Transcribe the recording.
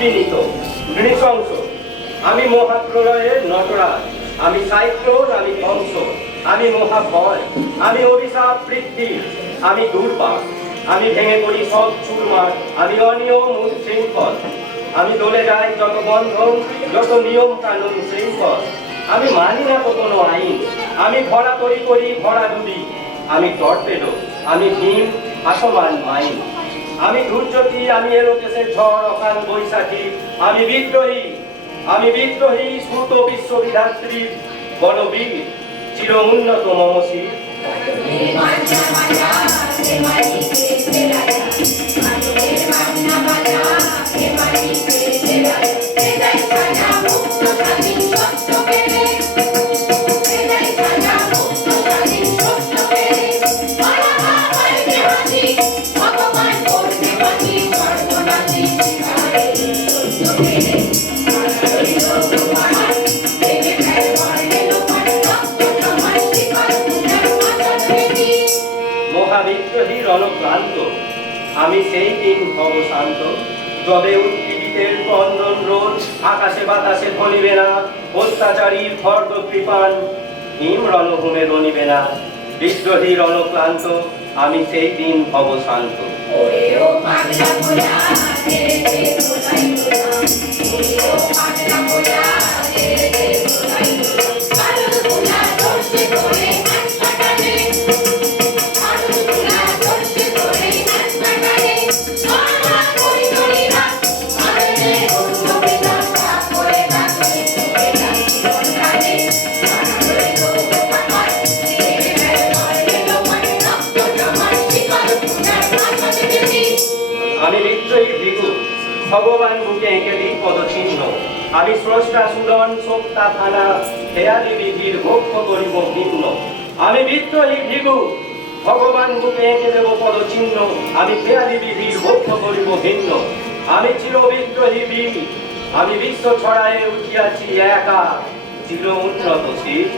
বিনীত নৃশংস, আমি মহাপ্রলয়ের নটরাজ, আমি সাইক্লোন, আমি ধ্বংস, আমি মহাভয়, আমি অভিশাপ বৃদ্ধি, আমি দুর্বার, আমি ভেঙে পড়ি সব চুরমার, আমি অনিয়ম উচ্ছৃঙ্খল, আমি দলে যাই যত বন্ধন, যত নিয়ম কানুন শৃঙ্খল, আমি মানি না তো কোনো আইন, আমি ভরা করি ভরা ডুবি, আমি টর্পেডো, আমি ভীম ভাসমান মাইন, আমি দুর্যোগী, আমি এলোকেশের ঝড় অকাল বৈশাখী, আমি বিদ্রোহী, আমি বিদ্রোহী শ্রুত বিশ্ববিধাত্রী বলবীর চির উন্নত মমশী। মহাবিদ্রোহী রণক্লান্ত, আমি সেই দিন ভব শান্ত, যবে উৎপীড়িতের ক্রন্দন রোল আকাশে বাতাসে ধনিবে না, অত্যাচারীর খর্গ কৃপান হিম রণভূমে রণিবে না। বিদ্রোহী রণক্লান্ত, আমি সেই দিন ভব শান্ত। আমি বিদ্রোহী ভৃগু, ভগবান বুকে এঁকে দিই পদচিহ্ন, আমি স্রষ্টা সুদন সোক্তা থানা হেয়ালি বিধির ভক্ষ করিব ভিন্ন। আমি বিদ্রোহী ভৃগু, ভগবান বুকে এঁকে দেব পদচিহ্ন, আমি হেয়ালি বিধির ভক্ষ করিব ভিন্ন। আমি চির বিদ্রোহী বীর, আমি বিশ্ব ছড়ায়ে উঠিয়াছি একা, চির উন্নত শীল।